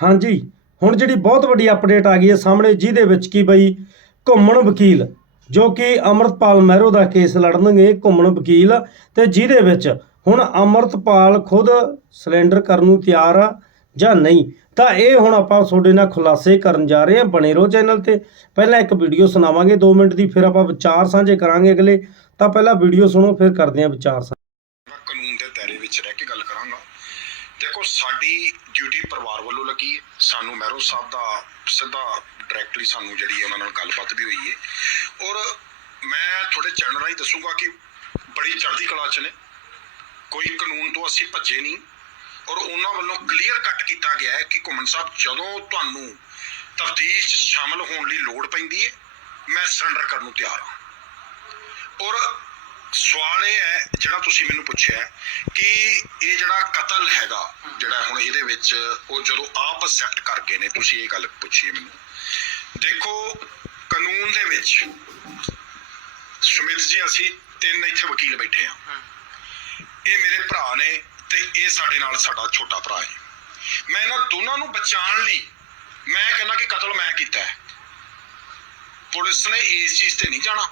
ਹਾਂਜੀ, ਹੁਣ ਜਿਹੜੀ ਬਹੁਤ ਵੱਡੀ ਅਪਡੇਟ ਆ ਗਈ ਹੈ ਸਾਹਮਣੇ ਜਿਹਦੇ ਵਿੱਚ ਕੀ ਬਈ ਘੁੰਮਣ ਵਕੀਲ, ਜੋ ਕਿ ਅਮਰਤਪਾਲ ਮਹਿਰੋ ਦਾ ਕੇਸ ਲੜਨਗੇ ਘੁੰਮਣ ਵਕੀਲ ਤੇ ਜਿਹਦੇ ਵਿੱਚ ਹੁਣ ਅਮਰਤਪਾਲ ਖੁਦ ਸਿਲੰਡਰ ਕਰਨ ਨੂੰ ਤਿਆਰ ਆ ਜਾਂ ਨਹੀਂ? ਤਾਂ ਇਹ ਹੁਣ ਆਪਾਂ ਤੁਹਾਡੇ ਨਾਲ ਖੁਲਾਸੇ ਕਰਨ ਜਾ ਰਹੇ ਹਾਂ ਬਣੇ ਰਹੋ ਚੈਨਲ ਤੇ। ਪਹਿਲਾਂ ਇੱਕ ਵੀਡੀਓ ਸੁਣਾਵਾਂਗੇ 2 ਮਿੰਟ ਦੀ, ਫਿਰ ਆਪਾਂ ਵਿਚਾਰ ਸਾਂਝੇ ਕਰਾਂਗੇ ਅਗਲੇ। ਤਾਂ ਪਹਿਲਾਂ ਵੀਡੀਓ ਸੁਣੋ, ਫਿਰ ਕਰਦੇ ਹਾਂ ਵਿਚਾਰ ਸਾਂਝੇ ਕਾਨੂੰਨ ਦੇ ਦਾਇਰੇ ਵਿੱਚ ਰਹਿ ਕੇ ਗੱਲ ਕਰਾਂਗਾ। ਦੇਖੋ, ਸਾਡੀ ਡਿਊਟੀ ਪਰਿਵਾਰ ਵੱਲੋਂ ਲੱਗੀ ਹੈ। ਸਾਨੂੰ ਮਹਿਰੋ ਸਾਹਿਬ ਦਾ ਸਿੱਧਾ ਡਾਇਰੈਕਟਲੀ ਸਾਨੂੰ ਜਿਹੜੀ ਉਹਨਾਂ ਨਾਲ ਗੱਲਬਾਤ ਵੀ ਹੋਈ ਹੈ। ਔਰ ਮੈਂ ਤੁਹਾਡੇ ਚੈਨਲ ਰਾਹੀਂ ਦੱਸੂਗਾ ਕਿ ਬੜੀ ਚੜ੍ਹਦੀ ਕਲਾ ਚ ਨੇ। ਕੋਈ ਕਾਨੂੰਨ ਤੋਂ ਅਸੀਂ ਭੱਜੇ ਨਹੀਂ। ਔਰ ਉਹਨਾਂ ਵੱਲੋਂ ਕਲੀਅਰ ਕੱਟ ਕੀਤਾ ਗਿਆ ਹੈ ਕਿ ਘੁੰਮਣ ਸਾਹਿਬ ਜਦੋਂ ਤੁਹਾਨੂੰ ਤਫਤੀਸ਼ 'ਚ ਸ਼ਾਮਲ ਹੋਣ ਲਈ ਲੋੜ ਪੈਂਦੀ ਹੈ, ਮੈਂ ਸਰੈਂਡਰ ਕਰਨ ਨੂੰ ਤਿਆਰ ਹਾਂ। ਔਰ ਸਵਾਲ ਇਹ ਹੈ ਜਿਹੜਾ ਤੁਸੀਂ ਮੈਨੂੰ ਪੁੱਛਿਆ ਕਿ ਇਹ ਜਿਹੜਾ ਕਤਲ ਹੈਗਾ ਜਿਹੜਾ ਹੁਣ ਇਹਦੇ ਵਿੱਚ ਉਹ ਜਦੋਂ ਆਪ ਅਸੈਪਟ ਕਰ ਗਏ ਨੇ ਤੁਸੀਂ ਇਹ ਗੱਲ ਪੁੱਛੀ ਹੈ ਮੈਨੂੰ। ਦੇਖੋ ਕਾਨੂੰਨ ਦੇ ਵਿੱਚ ਸੁਮਿਤ ਜੀ ਅਸੀਂ ਤਿੰਨ ਇੱਥੇ ਵਕੀਲ ਬੈਠੇ ਆ ਇਹ ਮੇਰੇ ਭਰਾ ਨੇ ਤੇ ਇਹ ਸਾਡੇ ਨਾਲ ਸਾਡਾ ਛੋਟਾ ਭਰਾ ਹੈ। ਮੈਂ ਇਹਨਾਂ ਦੋਨਾਂ ਨੂੰ ਬਚਾਉਣ ਲਈ ਮੈਂ ਕਹਿੰਦਾ ਕਿ ਕਤਲ ਮੈਂ ਕੀਤਾ ਹੈ। ਪੁਲਿਸ ਨੇ ਇਸ ਚੀਜ਼ ਤੇ ਨਹੀਂ ਜਾਣਾ।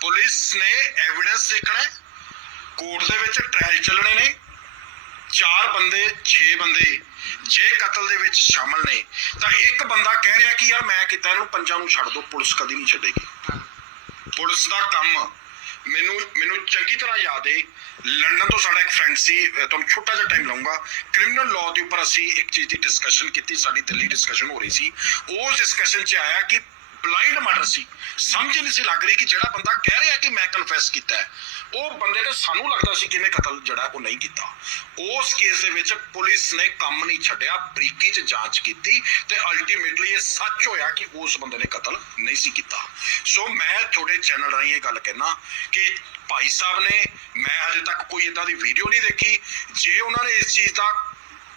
ਪੁਲਿਸ ਨੇ ਐਵੀਡੈਂਸ ਦੇਖਣਾ ਹੈ। ਕੋਰਟ ਦੇ ਵਿੱਚ ਟ੍ਰਾਇਲ ਚੱਲਣੇ ਨੇ। ਚਾਰ ਬੰਦੇ 6 ਬੰਦੇ ਜੇ ਕਤਲ ਦੇ ਵਿੱਚ ਸ਼ਾਮਲ ਨੇ, ਤਾਂ ਇੱਕ ਬੰਦਾ ਕਹਿ ਰਿਹਾ ਕਿ ਯਾਰ ਮੈਂ ਕੀਤਾ, ਇਹਨੂੰ ਪੰਜਾਂ ਨੂੰ ਛੱਡ ਦਿਓ ਪੁਲਿਸ ਕਦੀ ਨਹੀਂ ਛੱਡੇਗੀ। ਪੁਲਿਸ ਦਾ ਕੰਮ ਮੈਨੂੰ ਮੈਨੂੰ ਚੰਗੀ ਤਰ੍ਹਾਂ ਯਾਦ ਹੈ ਲੰਡਨ ਤੋਂ ਸਾਡਾ ਇੱਕ ਫਰੈਂਡ ਸੀ ਤੁਹਾਨੂੰ ਛੋਟਾ ਜਿਹਾ ਟਾਈਮ ਲਾਉਂਗਾ। ਕ੍ਰਿਮੀਨਲ ਲਾਅ ਦੇ ਉੱਪਰ ਅਸੀਂ ਇੱਕ ਚੀਜ਼ ਦੀ ਡਿਸਕਸ਼ਨ ਕੀਤੀ, ਸਾਡੀ ਦਿੱਲੀ ਡਿਸਕਸ਼ਨ ਹੋ ਰਹੀ ਸੀ। ਉਸ ਡਿਸਕਸ਼ਨ 'ਚ ਆਇਆ ਕਿ ਬਲਾਈਂਡ ਮਰਡਰ ਸੀ। ਸਮਝ ਨਹੀਂ ਸੀ ਲੱਗ ਰਹੀ ਕਿ ਜਿਹੜਾ ਬੰਦਾ ਕਹਿ ਰਿਹਾ ਕਿ ਮੈਂ ਕਨਫੈਸ ਕੀਤਾ ਹੈ, ਉਹ ਬੰਦੇ ਤੇ ਸਾਨੂੰ ਲੱਗਦਾ ਸੀ ਕਿ ਇਹਨੇ ਕਤਲ ਜਿਹੜਾ ਉਹ ਨਹੀਂ ਕੀਤਾ। ਉਸ ਕੇਸ ਦੇ ਵਿੱਚ ਪੁਲਿਸ ਨੇ ਕੰਮ ਨਹੀਂ ਛੱਡਿਆ, ਬਰੀਕੀ 'ਚ ਜਾਂਚ ਕੀਤੀ ਤੇ ਅਲਟੀਮੇਟਲੀ ਇਹ ਸੱਚ ਹੋਇਆ ਕਿ ਉਸ ਬੰਦੇ ਨੇ ਕਤਲ ਨਹੀਂ ਸੀ ਕੀਤਾ। ਸੋ ਮੈਂ ਤੁਹਾਡੇ ਚੈਨਲ ਰਾਹੀਂ ਇਹ ਗੱਲ ਕਹਿਣਾ ਕਿ ਭਾਈ ਸਾਹਿਬ ਨੇ, ਮੈਂ ਹਜੇ ਤੱਕ ਕੋਈ ਇਦਾਂ ਦੀ ਵੀਡੀਓ ਨਹੀਂ ਦੇਖੀ। ਜੇ ਉਹਨਾਂ ਨੇ ਇਸ ਚੀਜ਼ ਦਾ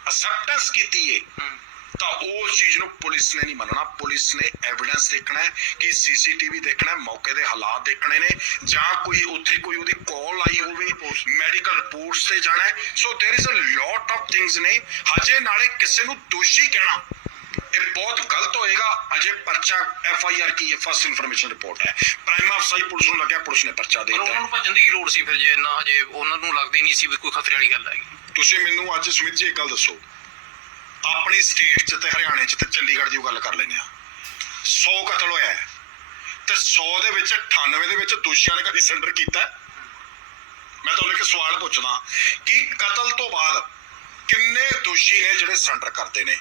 ਅਸੈਪਟੈਂਸ ਕੀਤੀ ਹੈ। ਤਾਂ ਉਸ ਚੀਜ਼ ਨੂੰ ਪੁਲਿਸ ਨੇ ਨਹੀਂ ਮੰਨਣਾ ਪੁਲਿਸ ਨੇ ਐਵੀਡੈਂਸ ਦੇਖਣਾ ਹੈ ਕਿ ਸੀਸੀਟੀਵੀ ਦੇਖਣਾ ਹੈ ਮੌਕੇ ਦੇ ਹਾਲਾਤ ਦੇਖਣੇ ਨੇ ਜਾਂ ਕੋਈ ਉੱਥੇ ਕੋਈ ਉਹਦੀ ਕਾਲ ਆਈ ਹੋਵੇ ਮੈਡੀਕਲ ਰਿਪੋਰਟਸ ਤੇ ਜਾਣਾ ਹੈ so there is a lot of things ਨੇ ਹਜੇ ਨਾਲੇ ਕਿਸੇ ਨੂੰ ਦੋਸ਼ੀ ਕਹਿਣਾ ਇਹ ਬਹੁਤ ਗਲਤ ਹੋਏਗਾ ਅਜੇ ਪਰਚਾ F I R Ki first information report ਹੈ ਪ੍ਰਾਈਮ ਅਫਸਾਈ ਪੁਲਿਸ ਨੂੰ ਲੱਗਿਆ ਪੁਲਿਸ ਨੇ ਪਰਚਾ ਦੇ ਪਰ ਦਿੱਤਾ ਉਹਨਾਂ ਨੂੰ ਭੱਜਣ ਦੀ ਕੀ ਲੋੜ ਸੀ ਫਿਰ ਜੇ ਇੰਨਾ ਹਜੇ ਉਹਨਾਂ ਨੂੰ ਲੱਗਦਾ ਹੀ ਨਹੀਂ ਸੀ ਵੀ ਕੋਈ ਖਤਰੇ ਵਾਲੀ ਗੱਲ ਹੈਗੀ ਤੁਸੀਂ ਮੈਨੂੰ ਅੱਜ ਸੁਮਿਤ ਜੀ ਇੱਕ ਗੱਲ ਦੱਸੋ ਆਪਣੀ ਸਟੇਟ 'ਚ ਤੇ ਹਰਿਆਣੇ 'ਚ ਤੇ ਚੰਡੀਗੜ੍ਹ ਦੀ ਉਹ ਗੱਲ ਕਰ ਲੈਂਦੇ ਆ 100 ਕਤਲ ਹੋਇਆ ਹੈ। ਤੇ 100 ਦੇ ਵਿੱਚ 98 ਦੇ ਵਿੱਚ ਦੋਸ਼ੀਆਂ ਨੇ ਕਦੀ ਸਰੈਂਡਰ ਕੀਤਾ ਮੈਂ ਤੁਹਾਨੂੰ ਇੱਕ ਸਵਾਲ ਪੁੱਛਦਾ ਕਿ ਕਤਲ ਤੋਂ ਬਾਅਦ ਕਿੰਨੇ ਦੋਸ਼ੀ ਨੇ ਜਿਹੜੇ ਸਰੈਂਡਰ ਕਰਦੇ ਨੇ?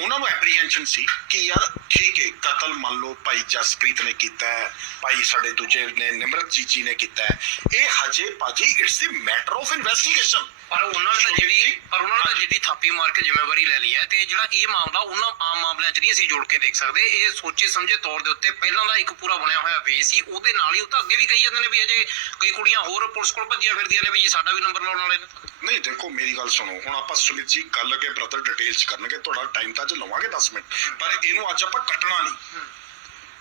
ਉਹਨਾਂ ਨੂੰ ਐਪਰੀਹੈਂਸ਼ਨ ਸੀ ਕਿ ਯਾਰ ਠੀਕ ਹੈ ਕਤਲ ਮੰਨ ਲਓ ਭਾਈ ਜਸਪ੍ਰੀਤ ਨੇ ਕੀਤਾ ਹੈ ਭਾਈ ਸਾਡੇ ਦੂਜੇ ਨੇ ਨਿਮਰਤ ਜੀਜੀ ਨੇ ਕੀਤਾ ਹੈ। ਇਹ ਹਜੇ ਭਾਜੀ it's the matter of investigation ਪਰ ਉਹਨਾਂ ਨੇ ਜਿਹੜੀ ਪਰ ਉਹਨਾਂ ਨੇ ਜਿਹੜੀ ਥਾਪੀ ਮਾਰ ਕੇ ਜ਼ਿੰਮੇਵਾਰੀ ਲੈ ਲਈ ਹੈ ਤੇ ਜਿਹੜਾ ਇਹ ਮਾਮਲਾ ਉਹਨਾਂ ਆਮ ਮਾਮਲਿਆਂ 'ਚ ਨਹੀਂ ਅਸੀਂ ਜੋੜ ਕੇ ਦੇਖ ਸਕਦੇ। ਇਹ ਸੋਚੇ ਸਮਝੇ ਤੌਰ ਦੇ ਉੱਤੇ ਪਹਿਲਾਂ ਦਾ ਇੱਕ ਪੂਰਾ ਬਣਿਆ ਹੋਇਆ ਵੇ ਸੀ। ਉਹਦੇ ਨਾਲ ਹੀ ਉਹ ਤਾਂ ਅੱਗੇ ਵੀ ਕਹੀ ਜਾਂਦੇ ਨੇ ਵੀ ਅਜੇ ਕਈ ਕੁੜੀਆਂ ਹੋਰ ਪੁਲਿਸ ਕੋਲ ਭੱਜੀਆਂ ਫਿਰਦੀਆਂ ਨੇ ਵੀ ਜੀ ਸਾਡਾ ਵੀ ਨੰਬਰ ਲਾਉਣ ਵਾਲੇ ਨੇ। ਨਹੀਂ ਦੇਖੋ ਮੇਰੀ ਗੱਲ ਸੁਣੋ। ਹੁਣ ਆਪਾਂ ਸੁਮਿਤ ਜੀ ਗੱਲ ਅੱਗੇ ਬ੍ਰਦਰ ਡਿਟੇਲ ਚ ਕਰਨਗੇ ਤੁਹਾਡਾ ਟਾਈਮ ਤਾਂ ਅੱਜ ਲਵਾਂਗੇ 10 ਮਿੰਟ। ਪਰ ਇਹਨੂੰ ਅੱਜ ਆਪਾਂ ਕੱਟਣਾ ਨਹੀਂ।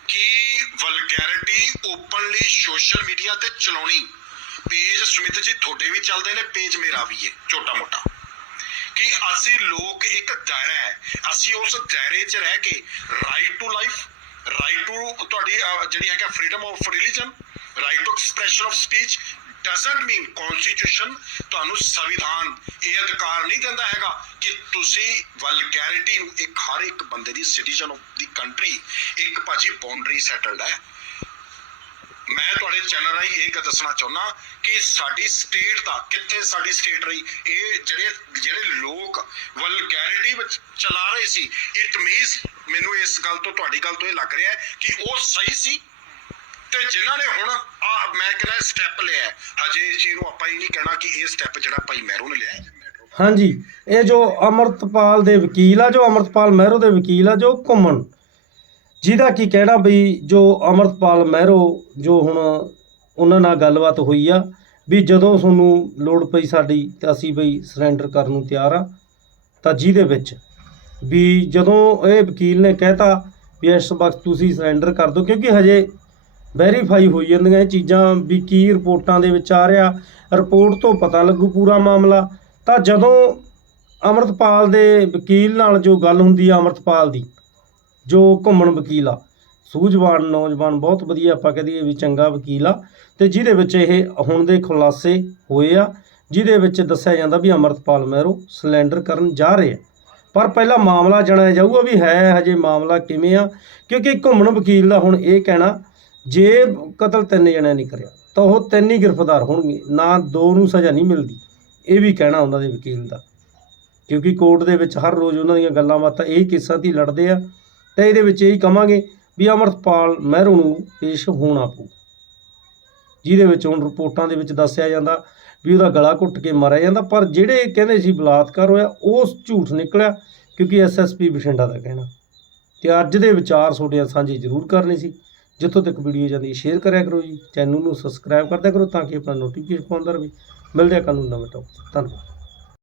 ਕਿ ਵਲਗੈਰਿਟੀ ਓਪਨਲੀ ਸੋਸ਼ਲ ਮੀਡੀਆ ਤੇ ਚਲਾਉਣੀ। ਪੇਜ ਸੁਮਿਤ ਜੀ ਤੁਹਾਡੇ ਵੀ ਚੱਲਦੇ ਨੇ, ਪੇਜ ਮੇਰਾ ਵੀ ਹੈ ਛੋਟਾ ਮੋਟਾ ਕਿ ਅਸੀਂ ਲੋਕ ਇੱਕ ਦਾਇਰਾ ਹੈ। ਅਸੀਂ ਉਸ ਦਾਇਰੇ 'ਚ ਰਹਿ ਕੇ right to life right to ਤੁਹਾਡੀ ਜਿਹੜੀ ਹੈਗਾ freedom of religion right to expression of speech doesn't mean constitution ਤੁਹਾਨੂੰ ਸੰਵਿਧਾਨ, ਇਹ ਅਧਿਕਾਰ ਨਹੀਂ ਦਿੰਦਾ ਹੈਗਾ ਕਿ ਤੁਸੀਂ ਵਲਗੈਰਿਟੀ ਨੂੰ ਇੱਕ, ਹਰ ਇੱਕ ਬੰਦੇ ਦੀ ਸਿਟੀਜ਼ਨ ਆਫ ਦੀ ਕੰਟਰੀ ਇੱਕ ਭਾਜੀ ਬਾਉਂਡਰੀ ਸੈਟਲਡ ਹੈ। ਮੈਂ ਤੁਹਾਡੇ ਚੈਨਲ ਰਾਹੀਂ ਇਹ ਗੱਲ ਦੱਸਣਾ ਚਾਹੁੰਦਾ ਕਿ ਸਾਡੀ ਸਟੇਟ ਦਾ ਕਿੱਥੇ ਸਾਡੀ ਸਟੇਟ ਰਹੀ, ਇਹ ਜਿਹੜੇ ਜਿਹੜੇ ਲੋਕ ਵਲਗੈਰਿਟੀ ਵਿੱਚ ਚਲਾ ਰਹੇ ਸੀ ਇਟ ਮੀਨਸ ਮੈਨੂੰ ਇਸ ਗੱਲ ਤੋਂ, ਤੁਹਾਡੀ ਗੱਲ ਤੋਂ ਇਹ ਲੱਗ ਰਿਹਾ ਕਿ ਉਹ ਸਹੀ ਸੀ। ਤੇ ਜਿਨ੍ਹਾਂ ਨੇ ਹੁਣ ਆ ਮੈਂ ਕਹਿੰਦਾ ਸਟੈਪ ਲਿਆ ਹੈ, ਇਸ ਚੀਜ਼ ਨੂੰ ਆਪਾਂ ਇਹ ਨਹੀਂ ਕਹਿਣਾ ਕਿ ਇਹ ਸਟੈਪ ਜਿਹੜਾ ਭਾਈ ਮਹਿਰੋ ਨੇ ਲਿਆ ਹਾਂਜੀ ਇਹ ਜੋ ਅਮਰਤਪਾਲ ਦੇ ਵਕੀਲ ਆ ਜੋ ਅਮਰਤਪਾਲ ਮਹਿਰੋ ਦੇ ਵਕੀਲ ਆ ਜੋ ਘੁੰਮਣ। ਜਿਹਦਾ ਕੀ ਕਹਿਣਾ ਬਈ ਜੋ ਅਮਰਤਪਾਲ ਮਹਿਰੋ ਜੋ ਹੁਣ ਉਹਨਾਂ ਨਾਲ ਗੱਲਬਾਤ ਹੋਈ ਆ ਵੀ ਜਦੋਂ ਤੁਹਾਨੂੰ ਲੋੜ ਪਈ ਸਾਡੀ ਤਾਂ ਅਸੀਂ ਬਈ ਸਰੈਂਡਰ ਕਰਨ ਨੂੰ ਤਿਆਰ ਆ ਤਾਂ ਜਿਹਦੇ ਵਿੱਚ ਵੀ ਜਦੋਂ ਇਹ ਵਕੀਲ ਨੇ ਕਹਿਤਾ ਵੀ ਇਸ ਵਕਤ ਤੁਸੀਂ ਸਰੈਂਡਰ ਕਰ ਦਿਓ ਕਿਉਂਕਿ ਹਜੇ ਵੈਰੀਫਾਈ ਹੋਈ ਜਾਂਦੀਆਂ ਇਹ ਚੀਜ਼ਾਂ ਵੀ ਕੀ ਰਿਪੋਰਟਾਂ ਦੇ ਵਿੱਚ ਆ ਰਿਹਾ। ਰਿਪੋਰਟ ਤੋਂ ਪਤਾ ਲੱਗੂ ਪੂਰਾ ਮਾਮਲਾ। ਤਾਂ ਜਦੋਂ ਅਮਰਤਪਾਲ ਦੇ ਵਕੀਲ ਨਾਲ ਜੋ ਗੱਲ ਹੁੰਦੀ ਆ ਅਮਰਤਪਾਲ ਦੀ, ਜੋ ਘੁੰਮਣ ਵਕੀਲ ਆ, ਸੂਝਵਾਨ ਨੌਜਵਾਨ, ਬਹੁਤ ਵਧੀਆ ਆਪਾਂ ਕਹਦੇ ਵੀ ਚੰਗਾ ਵਕੀਲ ਆ, ਤੇ ਜਿਹਦੇ ਵਿੱਚ ਇਹ ਹੁਣ ਦੇ ਖੁਲਾਸੇ ਹੋਏ ਆ, ਜਿਹਦੇ ਵਿੱਚ ਦੱਸਿਆ ਜਾਂਦਾ ਵੀ ਅਮਰਤਪਾਲ ਮਹਿਰੋ ਸਿਲੰਡਰ ਕਰਨ ਜਾ ਰਹੇ ਆ। ਪਰ ਪਹਿਲਾਂ ਮਾਮਲਾ ਜਾਣਿਆ ਜਾਊਗਾ ਵੀ ਹੈ ਹਜੇ ਮਾਮਲਾ ਕਿਵੇਂ ਆ, ਕਿਉਂਕਿ ਘੁੰਮਣ ਵਕੀਲ ਦਾ ਹੁਣ ਇਹ ਕਹਿਣਾ ਜੇ ਕਤਲ ਤਿੰਨ ਜਣਿਆਂ ਨੇ ਕਰਿਆ, ਤਾਂ ਉਹ ਤਿੰਨ ਹੀ ਗ੍ਰਿਫਤਾਰ ਹੋਣਗੇ, ਨਾ ਦੋ ਨੂੰ ਸਜ਼ਾ ਨਹੀਂ ਮਿਲਦੀ। ਇਹ ਵੀ ਕਹਿਣਾ ਉਹਨਾਂ ਦੇ ਵਕੀਲ ਦਾ। ਕਿਉਂਕਿ ਕੋਰਟ ਦੇ ਵਿੱਚ ਹਰ ਰੋਜ਼ ਉਹਨਾਂ ਦੀਆਂ ਗੱਲਾਂ ਬਾਤਾਂ, ਇਹੀ ਕੇਸਾਂ 'ਤੇ ਲੜਦੇ ਆ। ਤਾਂ ਇਹਦੇ ਵਿੱਚ ਇਹੀ ਕਵਾਂਗੇ ਵੀ ਅਮਰਤਪਾਲ ਮਹਿਰੂ ਨੂੰ ਪੇਸ਼ ਹੋਣਾ ਪਊ। ਜਿਹਦੇ ਵਿੱਚ ਹੁਣ ਰਿਪੋਰਟਾਂ ਦੇ ਵਿੱਚ ਦੱਸਿਆ ਜਾਂਦਾ ਵੀ ਉਹਦਾ ਗਲਾ ਘੁੱਟ ਕੇ ਮਾਰਿਆ ਜਾਂਦਾ, ਪਰ ਜਿਹੜੇ ਕਹਿੰਦੇ ਸੀ ਬਲਾਤਕਾਰ ਹੋਇਆ, ਉਹ ਝੂਠ ਨਿਕਲਿਆ, ਕਿਉਂਕਿ ਐਸਐਸਪੀ ਬਠਿੰਡਾ ਦਾ ਕਹਿਣਾ। ਤੇ ਅੱਜ ਦੇ ਵਿਚਾਰ ਤੁਹਾਡੇ ਸਾਂਝੇ ਜ਼ਰੂਰ ਕਰਨੇ ਸੀ। ਜਿੱਥੋਂ ਤੱਕ ਵੀਡੀਓ ਜਾਂਦੀ ਸ਼ੇਅਰ ਕਰਿਆ ਕਰੋ ਜੀ ਚੈਨਲ ਨੂੰ ਸਬਸਕ੍ਰਾਈਬ ਕਰਦਿਆ ਕਰੋ ਤਾਂ ਕਿ ਆਪਣਾ ਨੋਟੀਫਿਕੇਸ਼ਨ ਪਾਉਂਦਾ ਰਹੇ ਮਿਲਦੇ ਆ ਕੱਲ੍ਹ ਨੂੰ ਨਵੇਂ ਟੌਪਿਕ ਧੰਨਵਾਦ।